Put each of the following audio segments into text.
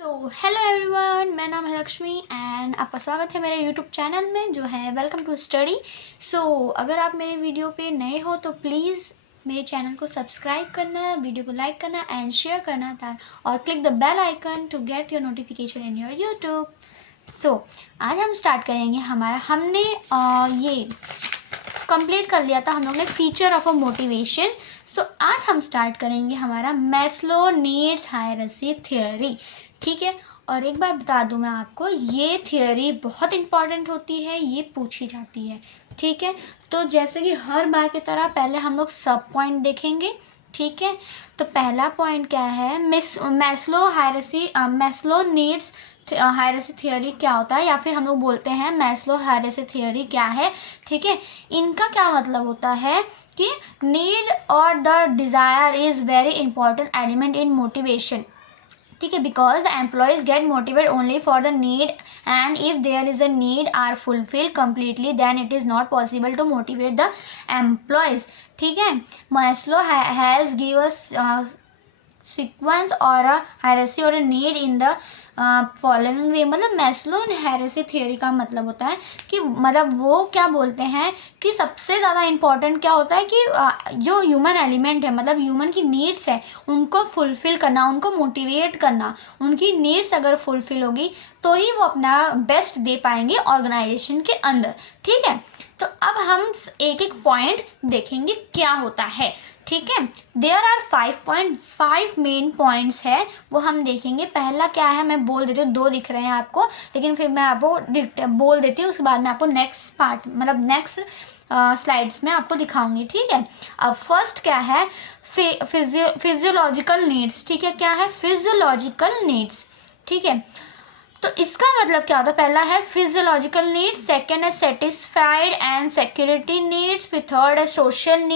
तो hello everyone, मेरा नाम है लक्ष्मी एंड आपका स्वागत है मेरे यूट्यूब चैनल में जो है वेलकम टू स्टडी। अगर आप मेरे वीडियो पे नए हो तो प्लीज़ मेरे चैनल को सब्सक्राइब करना, वीडियो को लाइक करना एंड शेयर करना था और click the bell icon to get your notification in your YouTube. आज हम स्टार्ट करेंगे हमने ये कंप्लीट कर लिया था हम लोग ने फीचर ऑफ अ मोटिवेशन। आज हम स्टार्ट करेंगे हमारा मैस्लो नीड्स हायरार्की थ्योरी। ठीक है, और एक बार बता दूं मैं आपको, ये थ्योरी बहुत इंपॉर्टेंट होती है, ये पूछी जाती है। ठीक है, तो जैसे कि हर बार की तरह पहले हम लोग सब पॉइंट देखेंगे। ठीक है, तो पहला पॉइंट क्या है, मैस्लो नीड्स हायरार्की थ्योरी क्या होता है, या फिर हम लोग बोलते हैं मैस्लो हायरार्की थ्योरी क्या है। ठीक है, इनका क्या मतलब होता है कि नीड और the desire is very important element in motivation. ठीक है, because the employees get motivate only for the need and if there is a need are fulfil completely then it is not possible to motivate the employees. ठीक है, Maslow has give us sequence और a hierarchy और a need in the following way. मतलब Maslow hierarchy theory का मतलब होता है कि मतलब वो क्या बोलते हैं कि सबसे ज़्यादा इम्पॉर्टेंट क्या होता है कि जो ह्यूमन एलिमेंट है, मतलब ह्यूमन की नीड्स है, उनको फुलफ़िल करना, उनको मोटिवेट करना। उनकी नीड्स अगर फुलफ़िल होगी तो ही वो अपना बेस्ट दे पाएंगे ऑर्गेनाइजेशन के अंदर। ठीक है, तो अब हम एक एक पॉइंट देखेंगे क्या होता है। ठीक है, देयर आर 5 मेन पॉइंट्स है, वो हम देखेंगे। पहला क्या है मैं बोल देती हूँ, 2 दिख रहे हैं आपको, लेकिन फिर मैं आपको बोल देती हूँ, उसके बाद मैं आपको नेक्स्ट पार्ट मतलब नेक्स्ट स्लाइड्स में आपको दिखाऊंगी। ठीक है, अब फर्स्ट क्या है, फिजियोलॉजिकल नीड्स। ठीक है, क्या है फिजियोलॉजिकल नीड्स। ठीक है, तो इसका मतलब क्या होता है, पहला है फिजियोलॉजिकल नीड्स, सेकंड है सेटिस्फाइड एंड सिक्योरिटी नीड्स, फिर थर्ड है सोशल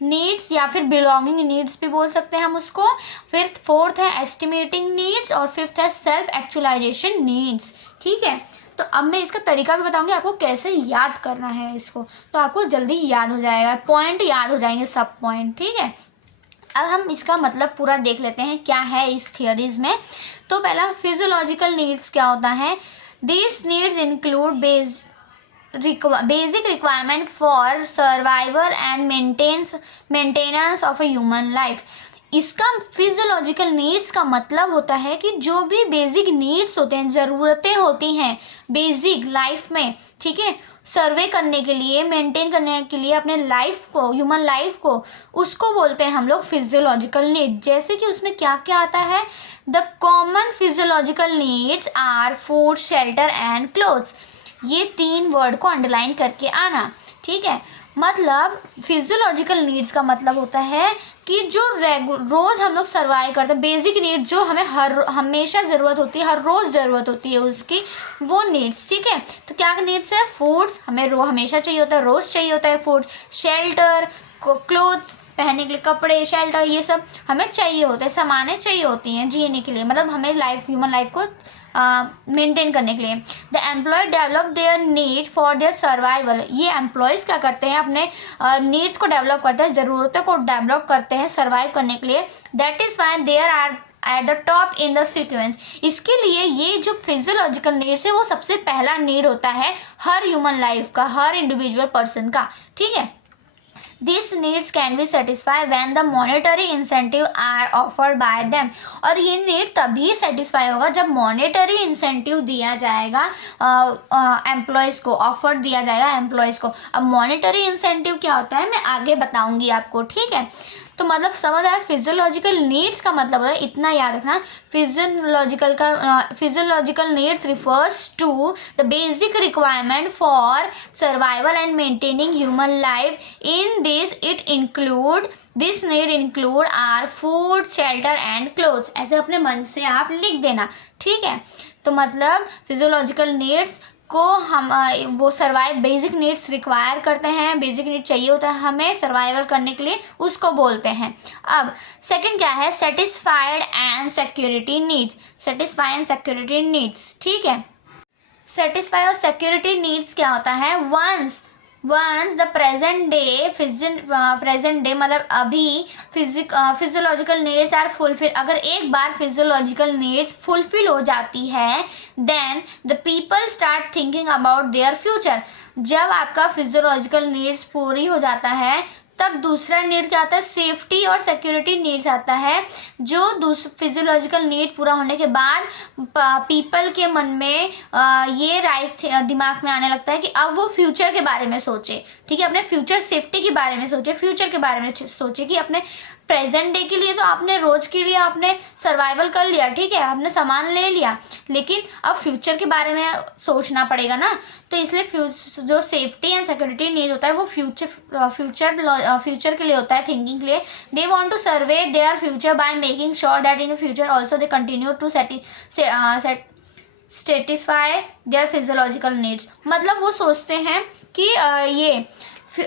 नीड्स या फिर बिलोंगिंग नीड्स भी बोल सकते हैं हम उसको, फिर फोर्थ है एस्टिमेटिंग नीड्स और फिफ्थ है सेल्फ एक्चुअलाइजेशन नीड्स। ठीक है, तो अब मैं इसका तरीका भी बताऊंगी आपको कैसे याद करना है इसको, तो आपको जल्दी याद हो जाएगा, पॉइंट याद हो जाएंगे सब पॉइंट। ठीक है, अब हम इसका मतलब पूरा देख लेते हैं क्या है इस थियोरीज में। तो पहला फिजियोलॉजिकल नीड्स क्या होता है, this needs include basic requirement for survival and maintenance of a human life. इसका फिजियोलॉजिकल नीड्स का मतलब होता है कि जो भी बेसिक नीड्स होते हैं, ज़रूरतें होती हैं बेसिक लाइफ में, ठीक है, सर्वे करने के लिए, मेंटेन करने के लिए अपने लाइफ को, ह्यूमन लाइफ को, उसको बोलते हैं हम लोग फिजियोलॉजिकल नीड। जैसे कि उसमें क्या क्या आता है, the common physiological needs are food, shelter and clothes. ये 3 वर्ड को अंडरलाइन करके आना। ठीक है, मतलब फिजियोलॉजिकल नीड्स का मतलब होता है कि जो रोज़ हम लोग सर्वाइव करते हैं, बेसिक नीड जो हमें हमेशा ज़रूरत होती है, हर रोज़ ज़रूरत होती है उसकी, वो नीड्स। ठीक है, तो क्या नीड्स है, फूड्स हमें हमेशा चाहिए होता है, रोज़ चाहिए होता है फूड, शेल्टर, क्लोथ्स पहनने के लिए कपड़े, शेल्टर, ये सब हमें चाहिए होते हैं, सामानें चाहिए होती हैं जीने के लिए, मतलब हमें ह्यूमन लाइफ को मेंटेन करने के लिए। The employee develop their need for their survival. ये एम्प्लॉयज़ क्या करते हैं, अपने नीड्स को डेवलप करते हैं, ज़रूरतों को डेवलप करते हैं सर्वाइव करने के लिए। That is why they're are at the top in the sequence. इसके लिए ये जो फिजियोलॉजिकल नीड्स है वो सबसे पहला नीड होता है हर ह्यूमन लाइफ का, हर इंडिविजुअल पर्सन का। ठीक है, These needs can be satisfied when the monetary incentive are offered by them। और ये नीड तभी सेटिस्फाई होगा जब मॉनेटरी इंसेंटिव दिया जाएगा एम्प्लॉयज़ को, ऑफर दिया जाएगा एम्प्लॉयज़ को। अब मॉनेटरी इंसेंटिव क्या होता है मैं आगे बताऊंगी आपको। ठीक है, तो मतलब समझ आया, फिजियोलॉजिकल नीड्स का मतलब होता है, इतना याद रखना, physiological needs refers to the basic requirement for survival and maintaining human life. In this need include are food, shelter and clothes. ऐसे अपने मन से आप लिख देना। ठीक है, तो मतलब फिजियोलॉजिकल नीड्स को हम वो बेसिक नीड्स रिक्वायर करते हैं, बेसिक नीड चाहिए होता है हमें सर्वाइवल करने के लिए, उसको बोलते हैं। अब सेकंड क्या है, satisfied and security needs. Satisfy and security needs. ठीक है, सेटिस्फाई और सिक्योरिटी नीड्स क्या होता है, once once the present day मतलब अभी फिजियोलॉजिकल नीड्स आर फुलफिल, अगर एक बार फिजियोलॉजिकल नीड्स फुलफिल हो जाती है then the people start thinking about their future. जब आपका फिजियोलॉजिकल नीड्स पूरी हो जाता है तब दूसरा नीड क्या आता है, सेफ्टी और सिक्योरिटी नीड्स आता है। जो फिजियोलॉजिकल नीड पूरा होने के बाद पीपल के मन में ये राय दिमाग में आने लगता है कि अब वो फ्यूचर के बारे में सोचे, ठीक है, अपने फ्यूचर सेफ्टी के बारे में सोचे, फ्यूचर के बारे में सोचे कि अपने प्रेजेंट डे के लिए तो आपने रोज के लिए आपने सर्वाइवल कर लिया, ठीक है, आपने सामान ले लिया, लेकिन अब फ्यूचर के बारे में सोचना पड़ेगा ना। तो इसलिए जो सेफ्टी एंड सिक्योरिटी नीड होता है वो फ्यूचर के लिए होता है, थिंकिंग के लिए। They want to survey their future by making sure that in future also they continue to satisfy their physiological needs. मतलब वो सोचते हैं कि ये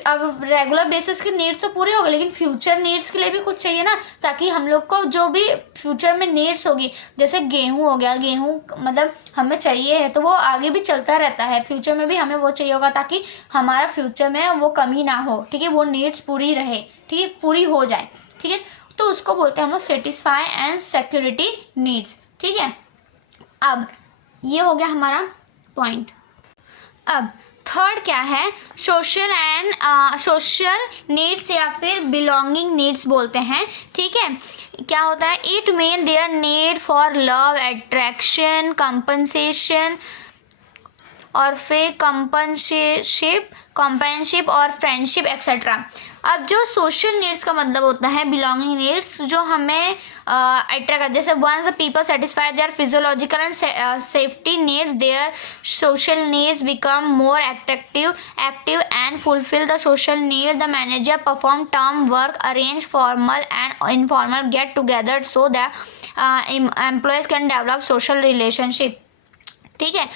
अब रेगुलर बेसिस की नीड्स तो पूरी हो गई, लेकिन फ्यूचर नीड्स के लिए भी कुछ चाहिए ना, ताकि हम लोग को जो भी फ्यूचर में नीड्स होगी, जैसे गेहूं हो गया, गेहूं मतलब हमें चाहिए है तो वो आगे भी चलता रहता है, फ्यूचर में भी हमें वो चाहिए होगा ताकि हमारा फ्यूचर में वो कमी ना हो, ठीक है, वो नीड्स पूरी रहे, ठीक है, पूरी हो जाए, ठीक है। तो उसको बोलते हैं हम लोग सेटिस्फाई एंड सिक्योरिटी नीड्स, ठीक है। अब ये हो गया हमारा पॉइंट। अब थर्ड क्या है, सोशल नीड्स या फिर बिलोंगिंग नीड्स बोलते हैं, ठीक है। क्या होता है, it mean their need for love, attraction, compensation और फिर कंपेनशिप और फ्रेंडशिप एक्सेट्रा। अब जो सोशल नीड्स का मतलब होता है बिलोंगिंग नीड्स, जो हमें अट्रैक्ट, जैसे once the people satisfy their physiological and safety needs their social needs become more active and fulfil the social need the manager perform term work, arrange formal and informal get together so that employees can develop social relationship, ठीक है।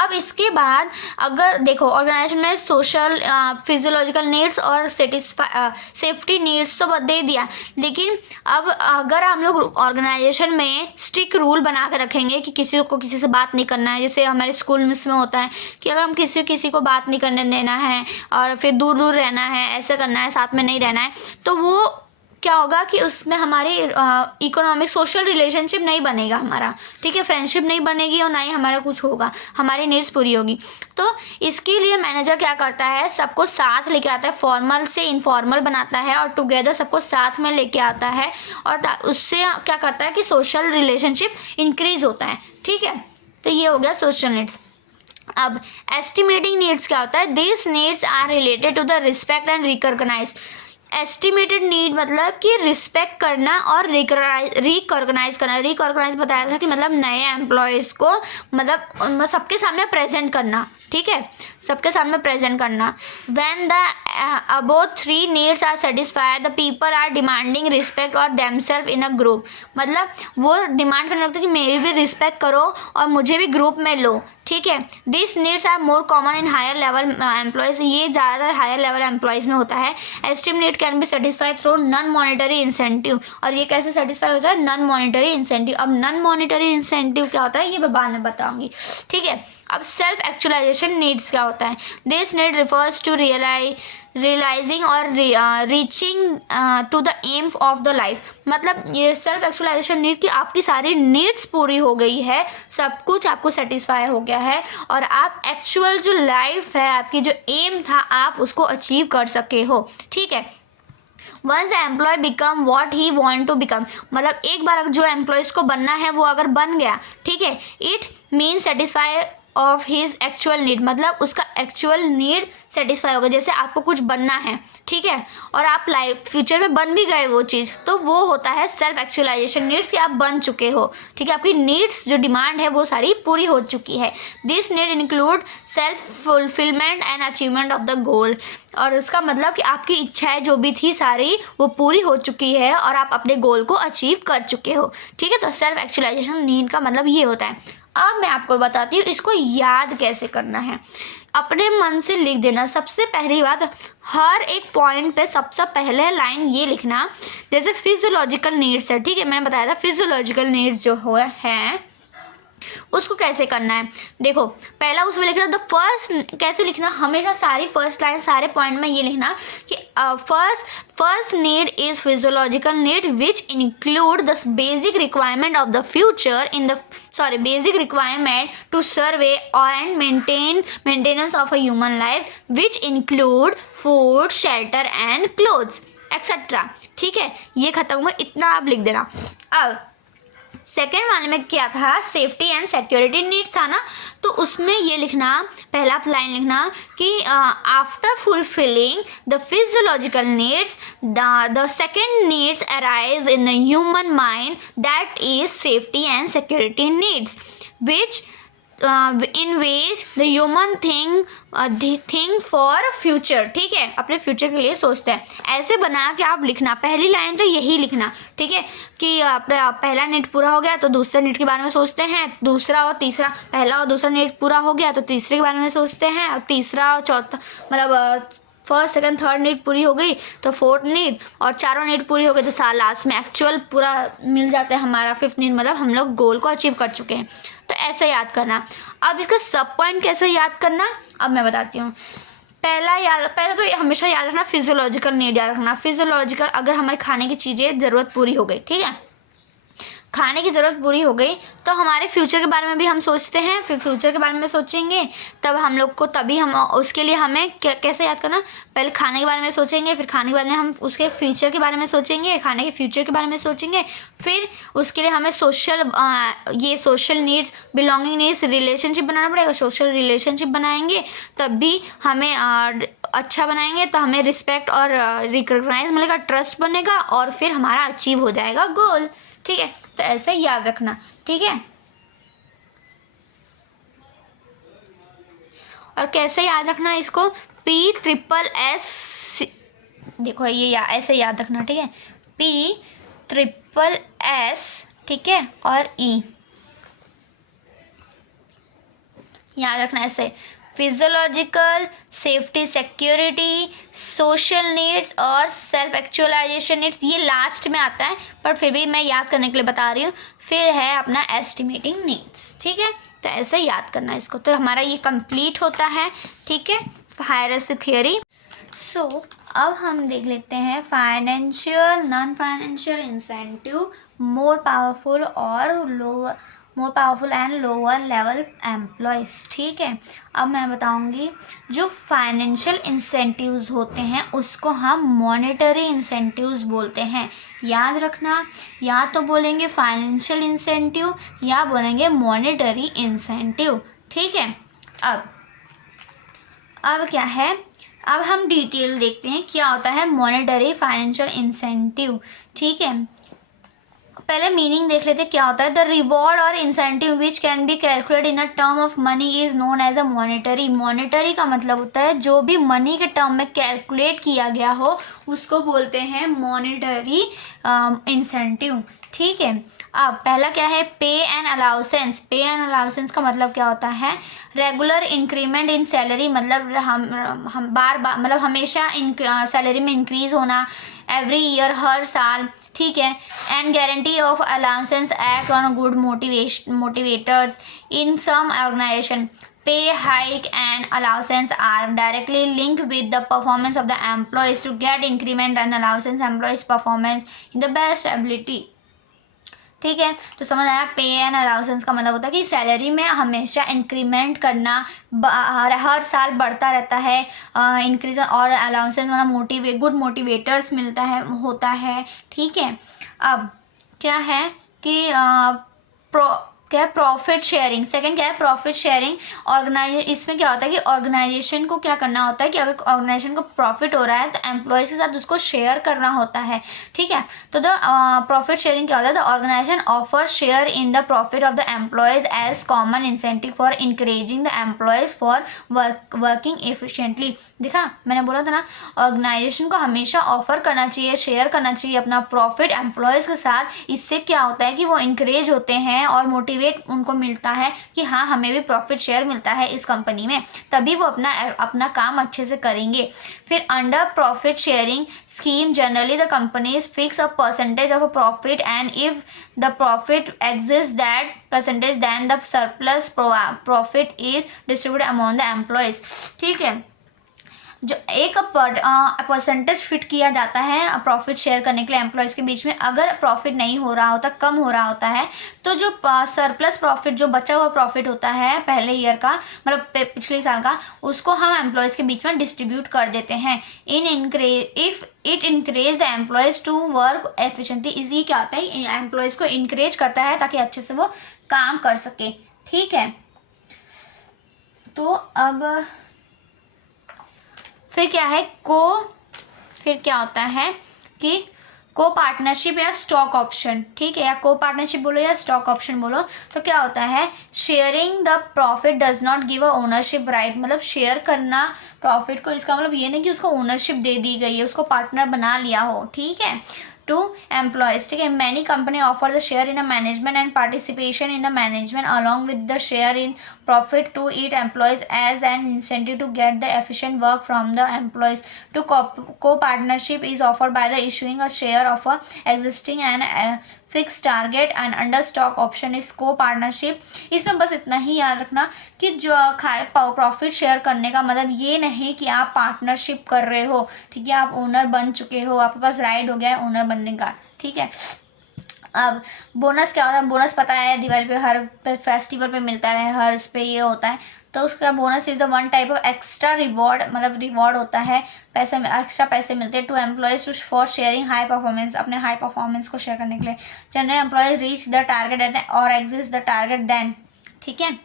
अब इसके बाद अगर देखो organisation में social physiological needs और safety needs तो दे दिया, लेकिन अब अगर हम लोग ऑर्गेनाइजेशन में स्ट्रिक्ट रूल बना के रखेंगे कि किसी को किसी से बात नहीं करना है, जैसे हमारे स्कूल में होता है कि अगर हम किसी को बात नहीं करने देना है और फिर दूर दूर रहना है, ऐसे करना है, साथ में नहीं रहना है, तो वो क्या होगा कि उसमें हमारी इकोनॉमिक सोशल रिलेशनशिप नहीं बनेगा हमारा, ठीक है, फ्रेंडशिप नहीं बनेगी और ना ही हमारा कुछ होगा, हमारी नीड्स पूरी होगी। तो इसके लिए मैनेजर क्या करता है, सबको साथ लेके आता है, फॉर्मल से इनफॉर्मल बनाता है और टुगेदर सबको साथ में लेके आता है, और उससे क्या करता है कि सोशल रिलेशनशिप इंक्रीज होता है, ठीक है। तो ये हो गया सोशल नीड्स। अब एस्टिमेटिंग नीड्स क्या होता है, this needs are related to the respect and recognise. Estimated need मतलब कि रिस्पेक्ट करना और रिकॉग्नाइज करना। रिकॉग्नाइज बताया था कि मतलब नए एम्प्लॉयज़ को मतलब सबके सामने प्रेजेंट करना, ठीक है, सबके सामने प्रेजेंट करना। When the above three needs are satisfied the people are demanding respect और देमसेल्फ इन अ ग्रुप। मतलब वो डिमांड करने लगता है कि मेरी भी रिस्पेक्ट करो और मुझे भी ग्रुप में लो, ठीक है। This needs are more common in higher level employees, ये ज़्यादातर हायर लेवल एम्प्लॉयज़ में होता है। Esteem need can be satisfied through non monetary incentive, और ये कैसे सेटिस्फाई होता है, नॉन मॉनिटरी इंसेंटिव। अब नॉन मॉनिटरी इंसेंटिव क्या होता है ये मैं बाद में बताऊंगी, ठीक है। अब सेल्फ एक्चुअलाइजेशन नीड्स क्या होता है, this need refers to realizing और reaching to the aim of the life. मतलब ये सेल्फ एक्चुअलाइजेशन नीड कि आपकी सारी नीड्स पूरी हो गई है, सब कुछ आपको सेटिस्फाई हो गया है और आप एक्चुअल जो लाइफ है, आपकी जो एम था, आप उसको अचीव कर सके हो, ठीक है। Once the employee become what he want to become, मतलब एक बार जो एम्प्लॉयज़ को बनना है वो अगर बन गया, ठीक है, it mean satisfy of his actual need, मतलब उसका एक्चुअल नीड सेटिस्फाई होगा। जैसे आपको कुछ बनना है, ठीक है, और आप लाइफ फ्यूचर में बन भी गए वो चीज़, तो वो होता है सेल्फ एक्चुअलाइजेशन नीड्स कि आप बन चुके हो, ठीक है, आपकी नीड्स जो डिमांड है वो सारी पूरी हो चुकी है। This need include self fulfilment and achievement of the goal, और इसका मतलब कि आपकी इच्छाएं जो भी थी सारी वो पूरी हो चुकी है और आप अपने गोल को अचीव कर चुके हो, ठीक है। तो सेल्फ एक्चुअलाइजेशन नीड का मतलब ये होता है। अब मैं आपको बताती हूँ इसको याद कैसे करना है। अपने मन से लिख देना। सबसे पहली बात, हर एक पॉइंट पे सबसे पहले लाइन ये लिखना, जैसे फिजियोलॉजिकल नीड्स है, ठीक है, मैंने बताया था फिजियोलॉजिकल नीड्स जो है उसको कैसे करना है, देखो पहला उसमें लिखना द फर्स्ट, कैसे लिखना, हमेशा सारी फर्स्ट लाइन सारे पॉइंट में ये लिखना कि first need is physiological need which include the basic requirement of the future in the basic requirement to survive और and maintenance of a human life which include food, shelter and clothes etcetera. ठीक है, ये खत्म हुआ, इतना आप लिख देना। अब सेकेंड वाले में क्या था, सेफ्टी एंड सिक्योरिटी नीड्स था ना, तो उसमें ये लिखना, पहला लाइन लिखना कि after fulfilling the physiological needs the second needs arise in the human mind that is safety and security needs which in ways the human thing for future. ठीक है, अपने फ्यूचर के लिए सोचते हैं, ऐसे बना के आप लिखना। पहली लाइन तो यही लिखना, ठीक है, कि पहला नीड पूरा हो गया तो दूसरे नीड के बारे में सोचते हैं, दूसरा और तीसरा, पहला और दूसरा नीड पूरा हो गया तो तीसरे के बारे में सोचते हैं, और तीसरा और चौथा मतलब फर्स्ट सेकंड थर्ड नीड पूरी हो गई तो फोर्थ नीड, और चारों नीड पूरी हो गई तो लास्ट में एक्चुअल पूरा मिल जाता है हमारा फिफ्थ नीड, मतलब हम लोग गोल को अचीव कर चुके हैं। तो ऐसे याद करना। अब इसका सब पॉइंट कैसे याद करना, अब मैं बताती हूँ। पहले तो हमेशा याद रखना फिजियोलॉजिकल नीड याद रखना। फिजियोलॉजिकल, अगर हमारे खाने की चीज़ें ज़रूरत पूरी हो गई, ठीक है, खाने की ज़रूरत पूरी हो गई तो हमारे फ्यूचर के बारे में भी हम सोचते हैं, फिर फ्यूचर के बारे में सोचेंगे तब हम लोग को, तभी हम उसके लिए हमें कैसे याद करना, पहले खाने के बारे में सोचेंगे, फिर खाने के बारे में हम उसके फ्यूचर के बारे में सोचेंगे, खाने के फ्यूचर के बारे में सोचेंगे, फिर उसके लिए हमें social needs, belonging needs, relationship बनाना पड़ेगा। सोशल रिलेशनशिप बनाएंगे तब भी हमें अच्छा बनाएंगे तो हमें रिस्पेक्ट और रिकॉग्नाइज मिलेगा, ट्रस्ट बनेगा, और फिर हमारा अचीव हो जाएगा गोल। ठीक है, तो ऐसे याद रखना। ठीक है, और कैसे याद रखना इसको, P-SSS, देखो ये ऐसे याद रखना। ठीक है, P-SSS, ठीक है, और E याद रखना ऐसे, physiological, safety security, social needs और सेल्फ एक्चुअलाइजेशन नीड्स, ये लास्ट में आता है पर फिर भी मैं याद करने के लिए बता रही हूँ। फिर है अपना एस्टिमेटिंग नीड्स। ठीक है, तो ऐसे याद करना इसको, तो हमारा ये कंप्लीट होता है। ठीक है, हायरार्की थ्योरी। सो अब हम देख लेते हैं financial, non financial incentive, more powerful and lower level employees. ठीक है, अब मैं बताऊंगी जो फाइनेंशियल इंसेंटिव्स होते हैं उसको हम मॉनेटरी इंसेंटिव्स बोलते हैं। याद रखना, या तो बोलेंगे फाइनेंशियल इंसेंटिव या बोलेंगे मॉनेटरी इंसेंटिव। ठीक है, अब क्या है, अब हम डिटेल देखते हैं क्या होता है मॉनेटरी फाइनेंशियल इंसेंटिव। ठीक है, पहले मीनिंग देख लेते क्या होता है। द रिवॉर्ड और incentive which can be calculate in a term of money is known as a monetary. Monetary का मतलब होता है जो भी मनी के टर्म में कैलकुलेट किया गया हो उसको बोलते हैं मॉनेटरी इंसेंटिव। ठीक है, अब पहला क्या है, पे एंड अलाउंसेंस। पे एंड अलाउंसेंस का मतलब क्या होता है, रेगुलर इंक्रीमेंट इन सैलरी, मतलब हम बार मतलब हमेशा सैलरी में इंक्रीज होना, एवरी ईयर, हर साल। ठीक है, and guarantee of allowances act on good motivators in some organization. Pay hike and allowances are directly linked with the performance of the employees. To get increment and allowance, employees performance in the best ability. ठीक है, तो समझ आया। पे and अलाउंसेंस का मतलब होता है कि सैलरी में हमेशा इंक्रीमेंट करना, हर साल बढ़ता रहता है इंक्रीज, और अलाउंसेंस मतलब गुड मोटिवेटर्स मिलता है, होता है। ठीक है, अब क्या है कि क्या है, प्रॉफिट शेयरिंग। सेकंड क्या है, प्रॉफिट शेयरिंग। इसमें क्या होता है कि ऑर्गेनाइजेशन को क्या करना होता है कि अगर ऑर्गेनाइजेशन को प्रॉफिट हो रहा है तो एम्प्लॉयज़ के साथ उसको शेयर करना होता है। ठीक है, तो द प्रॉफिट शेयरिंग क्या होता है, the organisation offer share in the profit of the employees as common incentive for encouraging the employees for working efficiently. देखा, मैंने बोला था ना, ऑर्गेनाइजेशन को हमेशा ऑफर करना चाहिए, शेयर करना चाहिए अपना प्रॉफिट एम्प्लॉयज़ के साथ। इससे क्या होता है कि वो इंकरेज होते हैं और मोटिवेट उनको मिलता है कि हाँ हमें भी प्रॉफिट शेयर मिलता है इस कंपनी में, तभी वो अपना काम अच्छे से करेंगे। फिर under profit sharing scheme generally the companies fix a percentage of a profit and if the profit exist that percentage then the surplus profit is distributed among the employees. ठीक है, जो एक परसेंटेज फिट किया जाता है profit share करने के लिए एम्प्लॉयज़ के बीच में। अगर प्रॉफिट नहीं हो रहा होता, कम हो रहा होता है, तो जो सरप्लस प्रॉफिट, जो बचा हुआ प्रॉफिट होता है पहले ईयर का, मतलब पिछले साल का, उसको हम एम्प्लॉयज़ के बीच में डिस्ट्रीब्यूट कर देते हैं। If it increase the employees to work efficiently. इसी क्या होता है, एम्प्लॉयज़ को इनक्रेज करता है ताकि अच्छे से वो काम कर सके। ठीक है, तो अब फिर क्या है, फिर क्या होता है कि को पार्टनरशिप या स्टॉक ऑप्शन। ठीक है, या को पार्टनरशिप बोलो या स्टॉक ऑप्शन बोलो, तो क्या होता है, sharing the profit does not give a ownership right. मतलब शेयर करना प्रॉफिट को, इसका मतलब ये नहीं कि उसको ओनरशिप दे दी गई है, उसको पार्टनर बना लिया हो। ठीक है, टू एम्प्लॉयज। ठीक है, many company offer the share in a management and participation in the management along with the share in profit to each employees as an incentive to get the efficient work from the employees. To co partnership is offered by the issuing a share of a existing and fix target and under stock option is co partnership. इसमें बस इतना ही याद रखना कि जो profit share करने का मतलब ये नहीं कि आप पार्टनरशिप कर रहे हो। ठीक है, आप ओनर बन चुके हो, आपके पास राइट हो गया है ओनर बनने का। ठीक है, अब बोनस क्या होता है, बोनस पता है दिवाली पे, हर फेस्टिवल पे मिलता है, हर इस पे ये होता है। तो उसका bonus is the one type of extra reward, मतलब रिवॉर्ड होता है, पैसे में एक्स्ट्रा पैसे मिलते हैं to employees to for sharing high performance, अपने हाई परफॉर्मेंस को शेयर करने के लिए। General employees reach the target और एग्जिस्ट द टारगेट देन। ठीक है,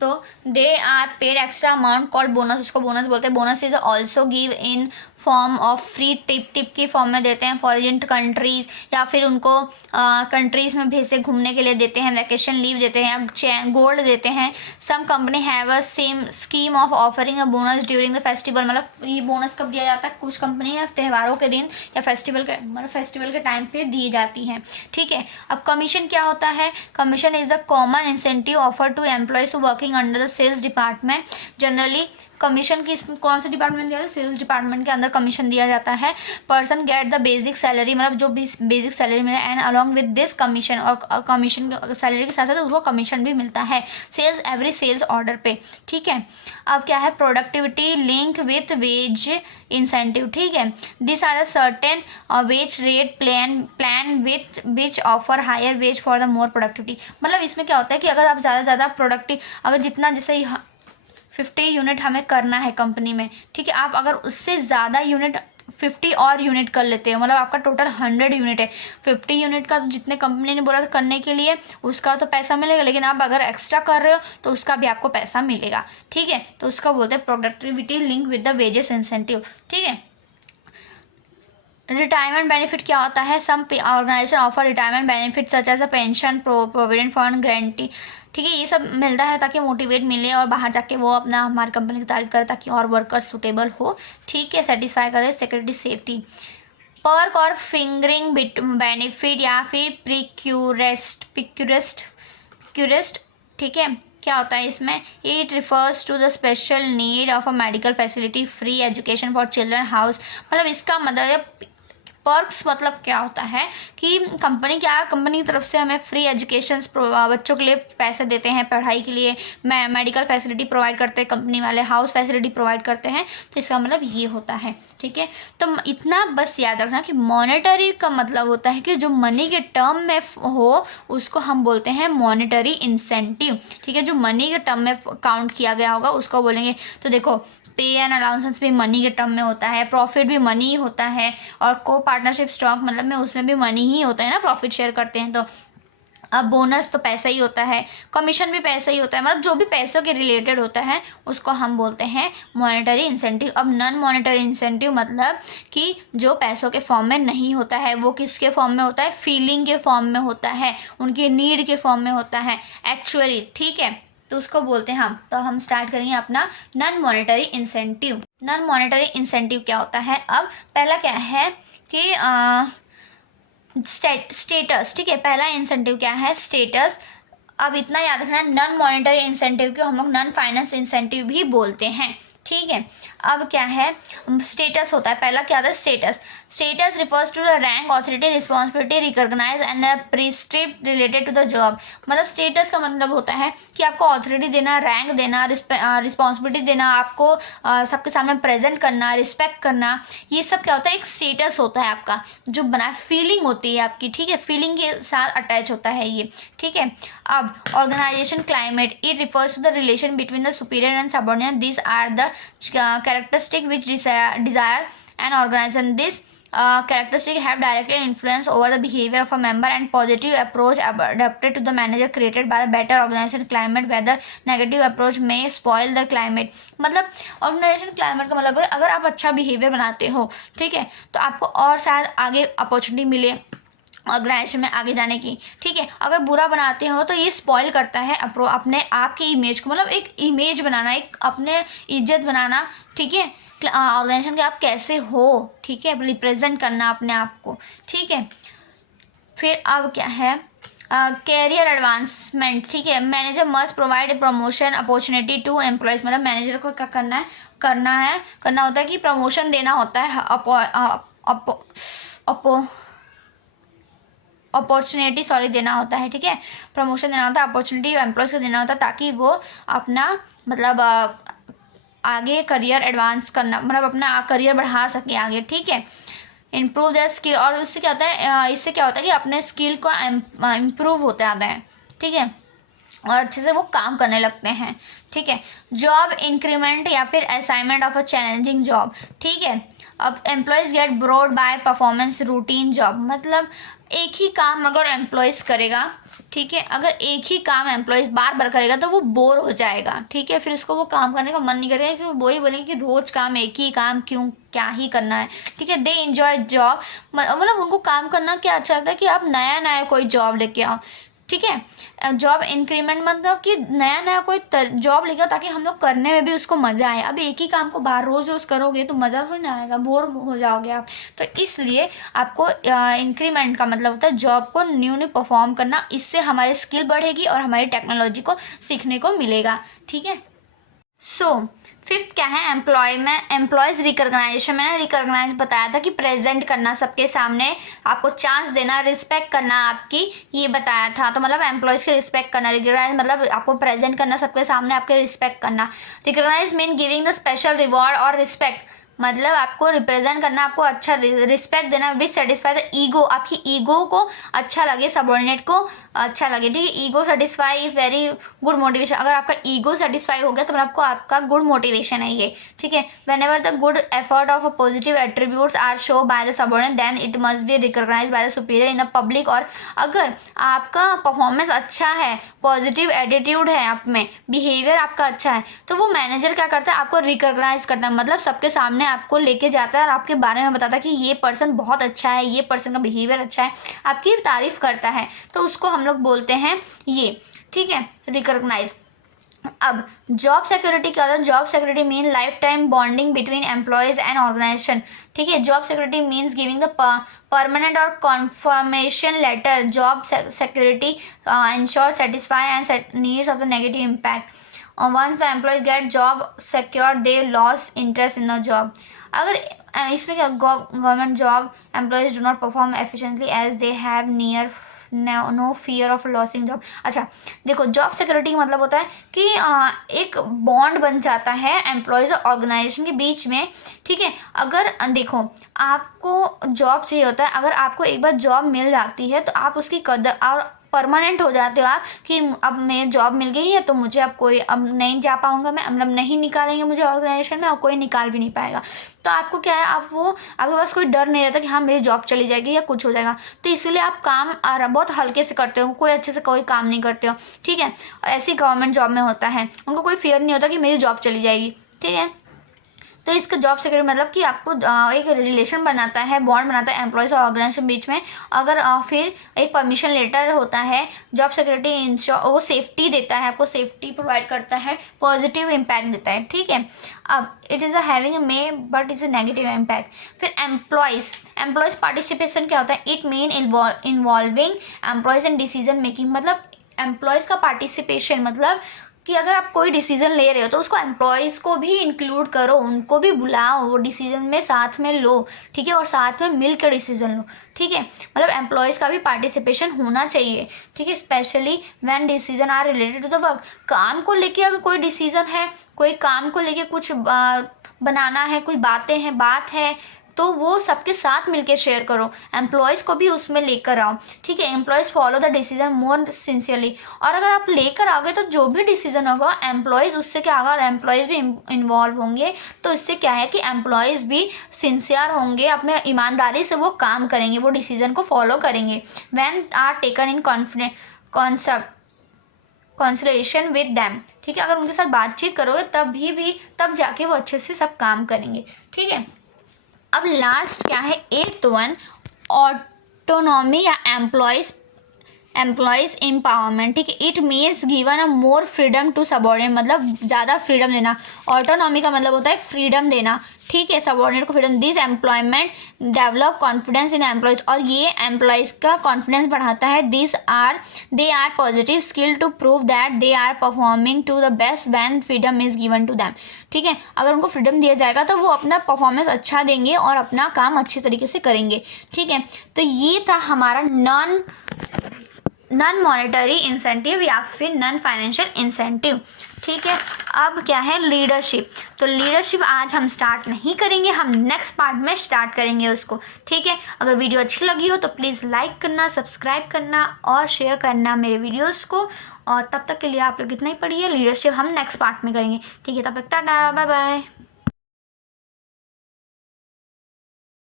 तो they are paid extra amount called bonus, उसको बोनस बोलते हैं। Bonus is also give in form of free tip की फॉर्म में देते हैं फॉरेन कंट्रीज़, या फिर उनको कंट्रीज़ में भेजते घूमने के लिए देते हैं, वैकेशन लीव देते हैं, या गोल्ड देते हैं। Some company have a same scheme of offering a bonus during the festival. मतलब ये बोनस कब दिया जाता है, कुछ कंपनी त्योहारों के दिन या फेस्टिवल के, मतलब फेस्टिवल के टाइम पे दी जाती हैं। ठीक है, अब कमीशन क्या होता है, commission is the common incentive offer to employees working under the sales department. Generally commission किस कौन से डिपार्टमेंट दिया जाता है, सेल्स डिपार्टमेंट के अंदर कमीशन दिया जाता है। Person get the basic salary, मतलब जो भी बेसिक सैलरी मिले, and along with this commission, और कमीशन सैलरी के साथ साथ उसको कमीशन भी मिलता है सेल्स एवरी सेल्स ऑर्डर पे। ठीक है, अब क्या है, productivity link with wage incentive. ठीक है, this are the certain wage rate plan with which offer higher wage for the more productivity. मतलब इसमें क्या होता है कि अगर आप ज़्यादा प्रोडक्टिव, अगर जितना जैसे 50 यूनिट हमें करना है कंपनी में, ठीक है, आप अगर उससे ज़्यादा यूनिट 50 और यूनिट कर लेते हो, मतलब आपका टोटल 100 यूनिट है, 50 यूनिट का जितने कंपनी ने बोला था करने के लिए उसका तो पैसा मिलेगा, लेकिन आप अगर एक्स्ट्रा कर रहे हो तो उसका भी आपको पैसा मिलेगा। ठीक है, तो उसका बोलते हैं productivity link with the wages incentive. ठीक है, रिटायरमेंट बेनिफिट क्या होता है, some organization offer retirement benefit such as a pension, provident fund, guarantee. ठीक है, ये सब मिलता है ताकि मोटिवेट मिले और बाहर जाके वो अपना हमारी कंपनी की तारीफ करे, ताकि और वर्कर सूटेबल हो। ठीक है, सेटिस्फाई करे, सिक्योरिटी सेफ्टी। पर्क और फिंगरिंग बेनिफिट या फिर प्रिक्यूरेस्ट। ठीक है, क्या होता है इसमें, it refers to the special need of a medical facility, free education for children house. मतलब इसका मतलब पर्क्स मतलब क्या होता है कि कंपनी की तरफ से हमें फ्री एजुकेशन बच्चों के लिए पैसे देते हैं पढ़ाई के लिए, मेडिकल फैसिलिटी प्रोवाइड करते हैं कंपनी वाले, हाउस फैसिलिटी प्रोवाइड करते हैं। तो इसका मतलब ये होता है। ठीक है, तो इतना बस याद रखना कि मॉनेटरी का मतलब होता है कि जो मनी के टर्म में हो उसको हम बोलते हैं मॉनेटरी इंसेंटिव। ठीक है, जो मनी के टर्म में काउंट किया गया होगा उसको बोलेंगे। तो देखो, पे एंड अलाउंसेंस भी मनी के टर्म में होता है, प्रॉफिट भी मनी ही होता है, और को पार्टनरशिप स्टॉक मतलब में उसमें भी मनी ही होता है ना, प्रॉफिट शेयर करते हैं तो। अब बोनस तो पैसा ही होता है, कमीशन भी पैसा ही होता है, मतलब जो भी पैसों के रिलेटेड होता है उसको हम बोलते हैं मॉनेटरी इंसेंटिव। अब नॉन मॉनेटरी इंसेंटिव मतलब कि जो पैसों के फॉर्म में नहीं होता है, वो किसके फॉर्म में होता है, फीलिंग के फॉर्म में होता है, उनकी नीड के फॉर्म में होता है एक्चुअली। ठीक है, तो उसको बोलते हैं हम। तो हम स्टार्ट करेंगे अपना non monetary incentive. Non monetary incentive क्या होता है, अब पहला क्या है कि स्टेटस, ठीक है, पहला इंसेंटिव क्या है, स्टेटस। अब इतना याद रखना, नॉन मॉनेटरी इंसेंटिव को हम लोग नॉन फाइनेंस इंसेंटिव भी बोलते हैं, ठीक है। अब क्या है, स्टेटस होता है, पहला क्या होता है, status. Status refers to the rank, authority, responsibility, recognize and prescript related to the job. मतलब स्टेटस का मतलब होता है कि आपको ऑथोरिटी देना, रैंक देना, रिस्पॉन्सिबिलिटी देना, आपको सबके सामने प्रेजेंट करना, रिस्पेक्ट करना, ये सब क्या होता है, एक स्टेटस होता है आपका जो बना, फीलिंग होती है आपकी, ठीक है, फीलिंग के साथ अटैच होता है ये, ठीक है। अब organisation climate, it refers to the relation between the superior and subordinate, this are the characteristic which desire an organization. This characteristic have directly influence over the behavior of a member, and positive approach adapted to the manager created by the better organization climate, whether negative approach may spoil the climate. मतलब organisation climate का मतलब है अगर आप अच्छा behaviour बनाते हो, ठीक है, तो आपको और शायद आगे अपॉर्चुनिटी मिले ऑर्गेनाइजेशन में आगे जाने की, ठीक है। अगर बुरा बनाते हो तो ये स्पॉइल करता है अपने आप की इमेज को, मतलब एक इमेज बनाना, एक अपने इज्जत बनाना, ठीक है, ऑर्गेनाइजेशन के आप कैसे हो, ठीक है, रिप्रेजेंट करना अपने आप को, ठीक है। फिर अब क्या है, कैरियर एडवांसमेंट, ठीक है, manager must provide promotion opportunity to employees. मतलब मैनेजर को क्या करना होता है कि प्रमोशन देना होता है, अपॉर्चुनिटी देना होता है, ठीक है, प्रमोशन देना होता है, अपॉर्चुनिटी एम्प्लॉयज़ को देना होता है ताकि वो अपना मतलब आगे करियर एडवांस करना, मतलब अपना करियर बढ़ा सके आगे, ठीक है। इम्प्रूव द स्किल, और उससे क्या होता है, इससे क्या होता है कि अपने स्किल को इम्प्रूव होते आता है, ठीक है, और अच्छे से वो काम करने लगते हैं, ठीक है। जॉब इंक्रीमेंट या फिर assignment of a challenging job, ठीक है। अब employees get bored by performance routine job, मतलब एक ही काम अगर एम्प्लॉयज़ करेगा, ठीक है, अगर एक ही काम एम्प्लॉयज़ बार बार करेगा तो वो बोर हो जाएगा, ठीक है, फिर उसको वो काम करने का मन नहीं करेगा, फिर वो ही बोलेंगे कि रोज़ काम, एक ही काम क्यों, क्या ही करना है, ठीक है। दे एंजॉय जॉब, मतलब उनको काम करना क्या अच्छा लगता है कि आप नया नया कोई जॉब लेके आओ, ठीक है। जॉब इंक्रीमेंट मतलब कि नया नया कोई जॉब लेके आओ ताकि हम लोग करने में भी उसको मज़ा आए। अब एक ही काम को बार रोज़ रोज़ करोगे तो मज़ा थोड़ी ना आएगा, बोर हो जाओगे आप। तो इसलिए आपको इंक्रीमेंट का मतलब होता है जॉब को न्यू परफॉर्म करना, इससे हमारी स्किल बढ़ेगी और हमारी टेक्नोलॉजी को सीखने को मिलेगा, ठीक है। सो फिफ्थ क्या है, एम्प्लॉयज़ रिकॉग्नाइजेशन। मैंने रिकॉग्नाइज बताया था कि प्रेजेंट करना सबके सामने, आपको चांस देना, रिस्पेक्ट करना आपकी, ये बताया था। तो मतलब एम्प्लॉयज़ की रिस्पेक्ट करना, रिकॉग्नाइज मतलब आपको प्रेजेंट करना सबके सामने, आपके रिस्पेक्ट करना। Recognise mean giving the special reward और रिस्पेक्ट, मतलब आपको रिप्रेजेंट करना, आपको अच्छा रिस्पेक्ट देना विथ सेटिस्फाई द ईगो, आपकी ईगो को अच्छा लगे, सबऑर्डिनेट को अच्छा लगे, ठीक है। Ego satisfy is very good motivation, अगर आपका ईगो सेटिस्फाई हो गया तो मतलब आपका गुड मोटिवेशन है ये, ठीक है। Whenever the good effort of a positive attributes are show by the subordinate then it must be recognise by the superior in the public. और अगर आपका परफॉर्मेंस अच्छा है, पॉजिटिव एटीट्यूड है आप में, बिहेवियर आपका अच्छा है, तो वो मैनेजर क्या करता है, आपको रिकॉग्नाइज करता है, मतलब सबके सामने आपको लेके जाता है और आपके बारे में बताता है कि ये पर्सन बहुत अच्छा है, ये पर्सन का बिहेवियर अच्छा है, आपकी तारीफ करता है, तो उसको हम लोग बोलते हैं ये, ठीक है, रिकॉग्नाइज। अब जॉब सिक्योरिटी क्या होता है, job security mean life time bonding between employees and organization, ठीक है। Job security means giving the permanent और confirmation letter. Job security ensure satisfy and needs of the negative impact. once the employees get job secure they lost interest in the job। अगर इसमें क्या, government job employees do not perform efficiently as they have no fear of losing job. अच्छा देखो, job security का मतलब होता है कि एक बॉन्ड बन जाता है एम्प्लॉयज़ और ऑर्गेनाइजेशन के बीच में, ठीक है। अगर देखो आपको जॉब चाहिए होता है, अगर आपको एक बार जॉब मिल जाती है तो आप उसकी कदर और परमानेंट हो जाते हो आप कि अब मेरी जॉब मिल गई है तो मुझे अब नहीं जा पाऊंगा मैं, मतलब नहीं निकालेंगे मुझे ऑर्गेनाइजेशन में और कोई निकाल भी नहीं पाएगा। तो आपको क्या है, आपके पास कोई डर नहीं रहता कि हाँ मेरी जॉब चली जाएगी या कुछ हो जाएगा, तो इसलिए आप काम बहुत हल्के से करते हो, कोई अच्छे से कोई काम नहीं करते हो, ठीक है। ऐसी गवर्नमेंट जॉब में होता है, उनको कोई फियर नहीं होता कि मेरी जॉब चली जाएगी, ठीक है। तो इसका जॉब सिक्योरिटी मतलब कि आपको एक रिलेशन बनाता है, बॉन्ड बनाता है एम्प्लॉयज़ और ऑर्गेनाइजेशन बीच में। अगर फिर एक परमिशन लेटर होता है, जॉब सिक्योरिटी इंश्योर, वो सेफ्टी देता है, आपको सेफ्टी प्रोवाइड करता है, पॉजिटिव इम्पैक्ट देता है, ठीक है। अब it is a having may but is a negative impact. फिर एम्प्लॉयज़ पार्टिसिपेशन क्या होता है, it mean involving employees in decision making. मतलब एम्प्लॉयज़ का पार्टिसिपेशन मतलब कि अगर आप कोई डिसीज़न ले रहे हो तो उसको एम्प्लॉयज़ को भी इंक्लूड करो, उनको भी बुलाओ, वो डिसीज़न में साथ में लो, ठीक है, और साथ में मिल कर डिसीज़न लो, ठीक है। मतलब एम्प्लॉयज़ का भी पार्टिसिपेशन होना चाहिए, ठीक है, specially when decision are related to the work. काम को लेके अगर कोई डिसीज़न है, कोई काम को लेके कुछ बनाना है, कोई बात है तो वो सबके साथ मिलके शेयर करो, एम्प्लॉयज़ को भी उसमें लेकर आओ, ठीक है। Employees follow the decision more sincerely. और अगर आप लेकर आओगे तो जो भी डिसीजन होगा एम्प्लॉयज़ उससे क्या होगा, और एम्प्लॉयज़ भी इन्वॉल्व होंगे, तो इससे क्या है कि एम्प्लॉयज़ भी सिंसियर होंगे, अपने ईमानदारी से वो काम करेंगे, वो डिसीजन को फॉलो करेंगे। When are taken in consultation with them, ठीक है। अगर उनके साथ बातचीत करोगे तब जाके वो अच्छे से सब काम करेंगे, ठीक है। अब लास्ट क्या है, 8th वन, ऑटोनॉमी या एम्प्लॉयज़ एम्पावरमेंट, ठीक है। It means given a more freedom to subordinate, मतलब ज़्यादा फ्रीडम देना। ऑटोनॉमी का मतलब होता है फ्रीडम देना, ठीक है, सबॉर्डिनेट को freedom. This employment develop confidence in employees, और ये एम्प्लॉयज़ का कॉन्फिडेंस बढ़ाता है। They are positive skill to prove that they are performing to the best when freedom is given to them, ठीक है। अगर उनको फ्रीडम दिया जाएगा तो वो अपना परफॉर्मेंस अच्छा देंगे और अपना काम अच्छे तरीके से करेंगे, ठीक है। तो ये था हमारा नॉन मॉनेटरी इंसेंटिव या फिर नॉन फाइनेंशियल इंसेंटिव, ठीक है। अब क्या है, लीडरशिप। तो लीडरशिप आज हम स्टार्ट नहीं करेंगे, हम नेक्स्ट पार्ट में स्टार्ट करेंगे उसको, ठीक है। अगर वीडियो अच्छी लगी हो तो प्लीज़ लाइक करना, सब्सक्राइब करना और शेयर करना मेरे वीडियोस को। और तब तक के लिए आप लोग इतना ही पढ़िए, लीडरशिप हम नेक्स्ट पार्ट में करेंगे, ठीक है। तब तक टाटा, बाय बाय।